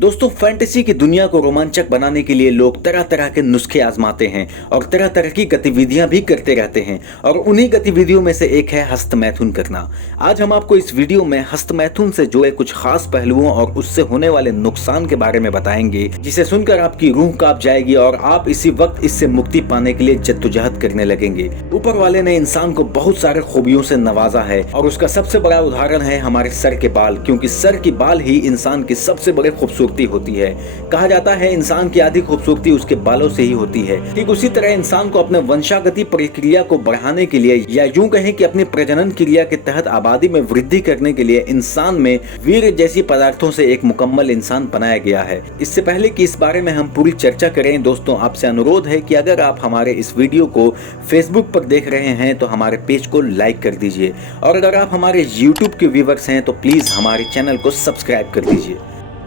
दोस्तों, फैंटेसी की दुनिया को रोमांचक बनाने के लिए लोग तरह तरह के नुस्खे आजमाते हैं और तरह तरह की गतिविधियां भी करते रहते हैं और उन्हीं गतिविधियों में से एक है हस्तमैथुन करना। आज हम आपको इस वीडियो में हस्तमैथुन से जुड़े कुछ खास पहलुओं और उससे होने वाले नुकसान के बारे में बताएंगे, जिसे सुनकर आपकी रूह कांप जाएगी और आप इसी वक्त इससे मुक्ति पाने के लिए जद्दोजहद करने लगेंगे। ऊपर वाले ने इंसान को बहुत सारे खूबियों से नवाजा है और उसका सबसे बड़ा उदाहरण है हमारे सर के बाल, क्योंकि सर की बाल ही इंसान की सबसे बड़े खूबसूरती होती है। कहा जाता है इंसान की आधी खूबसूरती उसके बालों से ही होती है। ठीक उसी तरह इंसान को अपने वंशागति प्रक्रिया को बढ़ाने के लिए या यूं कहें कि अपनी प्रजनन क्रिया के तहत आबादी में वृद्धि करने के लिए इंसान में वीर्य जैसी पदार्थों से एक मुकम्मल इंसान बनाया गया है। इससे पहले कि इस बारे में हम पूरी चर्चा करें, दोस्तों आपसे अनुरोध है कि अगर आप हमारे इस वीडियो को फेसबुक पर देख रहे हैं तो हमारे पेज को लाइक कर दीजिए और अगर आप हमारे यूट्यूब के व्यूअर्स हैं तो प्लीज हमारे चैनल को सब्सक्राइब कर दीजिए।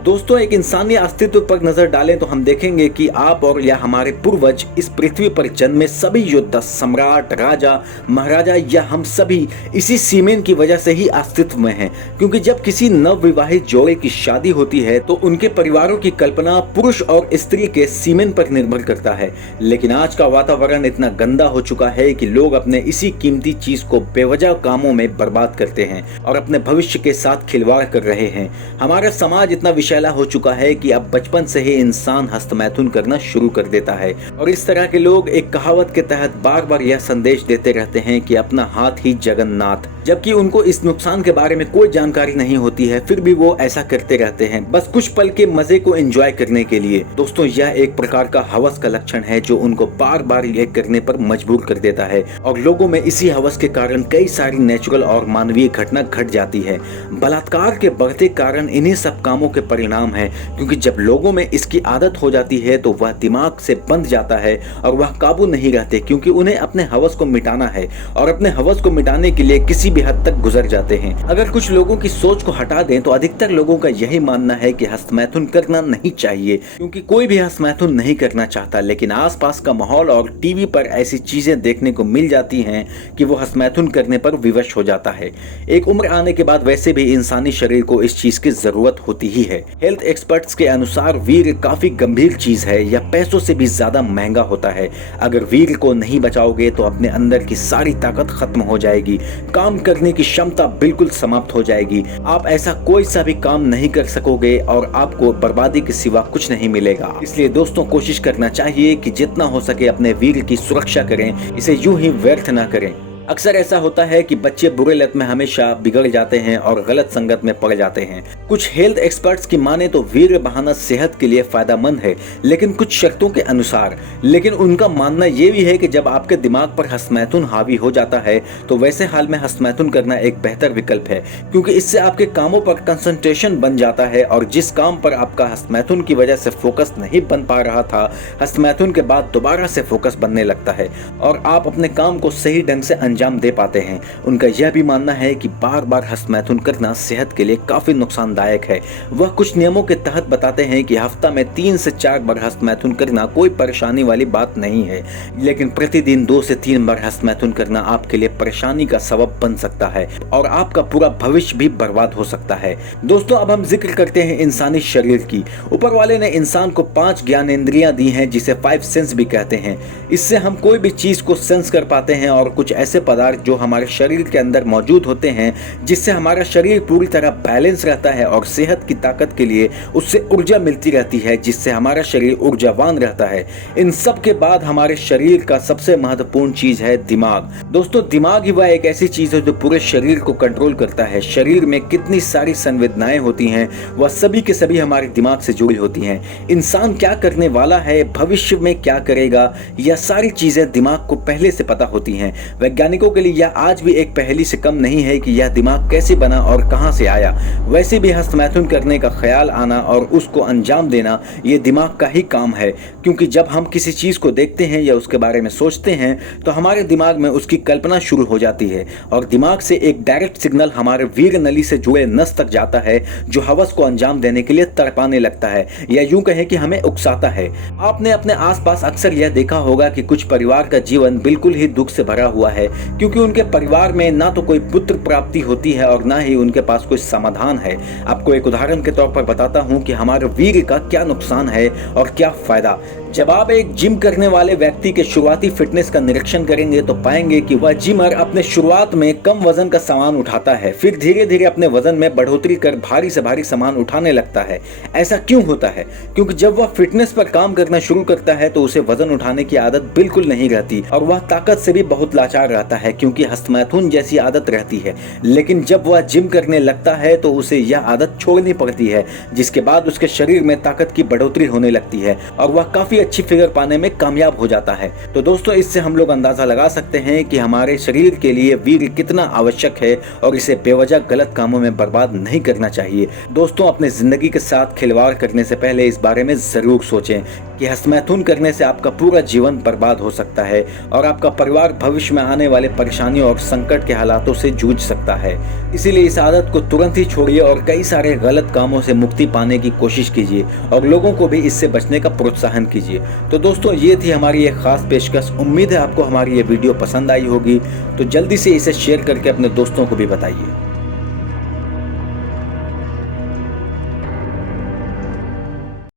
दोस्तों, एक इंसानी अस्तित्व पर नजर डालें तो हम देखेंगे कि आप और या हमारे पूर्वज इस पृथ्वी पर जन्मे सभी योद्धा, सम्राट, राजा, महाराजा या हम सभी इसी सीमेन की वजह से ही अस्तित्व में हैं। क्योंकि जब किसी नवविवाहित जोड़े की शादी होती है तो उनके परिवारों की कल्पना पुरुष और स्त्री के सीमेन पर निर्भर करता है। लेकिन आज का वातावरण इतना गंदा हो चुका है कि लोग अपने इसी कीमती चीज को बेवजह कामों में बर्बाद करते हैं और अपने भविष्य के साथ खिलवाड़ कर रहे हैं। हमारा समाज इतना हो चुका है कि अब बचपन से ही इंसान हस्तमैथुन करना शुरू कर देता है और इस तरह के लोग एक कहावत के तहत बार बार यह संदेश देते रहते हैं कि अपना हाथ ही जगन्नाथ, जबकि उनको इस नुकसान के बारे में कोई जानकारी नहीं होती है, फिर भी वो ऐसा करते रहते हैं बस कुछ पल के मजे को एंजॉय करने के लिए। दोस्तों, यह एक प्रकार का हवस का लक्षण है जो उनको बार बार यह करने पर मजबूर कर देता है और लोगों में इसी हवस के कारण कई सारी नेचुरल और मानवीय घटना घट जाती है। बलात्कार के बढ़ते कारण इन्हीं सब कामों के परिणाम है, क्योंकि जब लोगों में इसकी आदत हो जाती है तो वह दिमाग से बंध जाता है और वह काबू नहीं रहते, क्योंकि उन्हें अपने हवस को मिटाना है और अपने हवस को मिटाने के लिए किसी भी हद तक गुजर जाते हैं। अगर कुछ लोगों की सोच को हटा दें तो अधिकतर लोगों का यही मानना है कि हस्तमैथुन करना नहीं चाहिए, क्योंकि कोई भी हस्तमैथुन नहीं करना चाहता। लेकिन आसपास का माहौल और टीवी पर ऐसी चीजें देखने को मिल जाती हैं कि वो हस्तमैथुन करने पर विवश हो जाता है। एक उम्र आने के बाद वैसे भी इंसानी शरीर को इस चीज की जरूरत होती ही है। हेल्थ एक्सपर्ट्स के अनुसार वीर्य काफी गंभीर चीज है, यह पैसों से भी ज्यादा महंगा होता है। अगर वीर्य को नहीं बचाओगे तो अपने अंदर की सारी ताकत खत्म हो जाएगी, काम करने की क्षमता बिल्कुल समाप्त हो जाएगी, आप ऐसा कोई सा भी काम नहीं कर सकोगे और आपको बर्बादी के सिवा कुछ नहीं मिलेगा। इसलिए दोस्तों, कोशिश करना चाहिए कि जितना हो सके अपने वीर्य की सुरक्षा करें, इसे यूं ही व्यर्थ न करें। अक्सर ऐसा होता है कि बच्चे बुरे लत में हमेशा बिगड़ जाते हैं और गलत संगत में पड़ जाते हैं। कुछ हेल्थ एक्सपर्ट्स की माने तो वीर्य बहाना सेहत के लिए फायदेमंद है, लेकिन कुछ शर्तों के अनुसार। लेकिन उनका मानना यह भी है कि जब आपके दिमाग पर हस्तमैथुन हावी हो जाता है तो वैसे हाल में हस्तमैथुन करना एक बेहतर विकल्प है, क्योंकि इससे आपके कामों पर कंसंट्रेशन बन जाता है और जिस काम पर आपका हस्तमैथुन की वजह से फोकस नहीं बन पा रहा था, हस्तमैथुन के बाद दोबारा से फोकस बनने लगता है और आप अपने काम को सही ढंग से अंजाम दे पाते हैं। उनका यह भी मानना है कि बार बार हस्तमैथुन करना सेहत के लिए काफी नुकसानदायक है। वह कुछ नियमों के तहत बताते हैं कि हफ्ता में 3 से 4 बार हस्तमैथुन करना कोई परेशानी वाली बात नहीं है, लेकिन प्रतिदिन 2 से 3 बार हस्तमैथुन करना आपके लिए परेशानी का सबब बन सकता है और आपका पूरा भविष्य भी बर्बाद हो सकता है। दोस्तों, अब हम जिक्र करते हैं इंसानी शरीर की। ऊपर वाले ने इंसान को 5 ज्ञानेंद्रियां दी हैं, जिसे 5 सेंस भी कहते हैं। इससे हम कोई भी चीज को सेंस कर पाते हैं और कुछ ऐसे पदार्थ जो हमारे शरीर के अंदर मौजूद होते हैं, जिससे हमारा शरीर पूरी तरह बैलेंस रहता है और सेहत की ताकत के लिए उससे ऊर्जा मिलती रहती है, जिससे हमारा शरीर ऊर्जावान रहता है। इन सब के बाद हमारे शरीर का सबसे महत्वपूर्ण चीज है दिमाग। दोस्तों, दिमाग ही वह एक ऐसी चीज है जो पूरे शरीर को कंट्रोल करता है। शरीर में कितनी सारी संवेदनाएं होती हैं, वह सभी के सभी हमारे दिमाग से जुड़ी होती हैं। इंसान क्या करने वाला है, भविष्य में क्या करेगा, यह सारी चीजें दिमाग को पहले से पता होती हैं। वैज्ञानिकों के लिए यह आज भी एक पहेली से कम नहीं है कि यह दिमाग कैसे बना और कहां से आया। वैसे भी हस्तमैथुन करने का ख्याल आना और उसको अंजाम देना यह दिमाग का ही काम है, क्योंकि जब हम किसी चीज को देखते हैं या उसके बारे में सोचते हैं तो हमारे दिमाग में उसकी कल्पना शुरू हो जाती है और दिमाग से एक डायरेक्ट सिग्नल हमारे वीर्य नली से जुड़े नस तक जाता है, जो हवस को अंजाम देने के लिए तड़पाने लगता है या यूं कहें कि हमें उकसाता है। आपने अपने आसपास अक्सर यह देखा होगा कि कुछ परिवार का जीवन बिल्कुल ही दुख से भरा हुआ है, क्योंकि उनके परिवार में ना तो कोई पुत्र प्राप्ति होती है और ना ही उनके पास कोई समाधान है। आपको एक उदाहरण के तौर पर बताता हूं कि हमारे वीर्य का क्या नुकसान है और क्या फायदा। जब आप एक जिम करने वाले व्यक्ति के शुरुआती फिटनेस का निरीक्षण करेंगे तो पाएंगे कि वह जिमर अपने शुरुआत में कम वजन का सामान उठाता है, फिर धीरे धीरे अपने वजन में बढ़ोतरी कर भारी से भारी सामान उठाने लगता है। ऐसा क्यों होता है? क्योंकि जब वह फिटनेस पर काम करना शुरू करता है तो उसे वजन उठाने की आदत बिल्कुल नहीं रहती और वह ताकत से भी बहुत लाचार रहता है, क्योंकि हस्तमैथुन जैसी आदत रहती है। लेकिन जब वह जिम करने लगता है तो उसे यह आदत छोड़नी पड़ती है, जिसके बाद उसके शरीर में ताकत की बढ़ोतरी होने लगती है और वह काफी अच्छी फिगर पाने में कामयाब हो जाता है। तो दोस्तों, इससे हम लोग अंदाजा लगा सकते हैं कि हमारे शरीर के लिए वीर्य कितना आवश्यक है और इसे बेवजह गलत कामों में बर्बाद नहीं करना चाहिए। दोस्तों, अपने जिंदगी के साथ खिलवाड़ करने से पहले इस बारे में जरूर सोचें कि हस्तमैथुन करने से आपका पूरा जीवन बर्बाद हो सकता है और आपका परिवार भविष्य में आने वाले परेशानियों और संकट के हालातों से जूझ सकता है। इसीलिए इस आदत को तुरंत ही छोड़िए और कई सारे गलत कामों से मुक्ति पाने की कोशिश कीजिए और लोगों को भी इससे बचने का प्रोत्साहन कीजिए। तो दोस्तों, ये थी हमारी एक खास पेशकश। उम्मीद है आपको हमारी ये वीडियो पसंद आई होगी। तो जल्दी से इसे शेयर करके अपने दोस्तों को भी बताइए।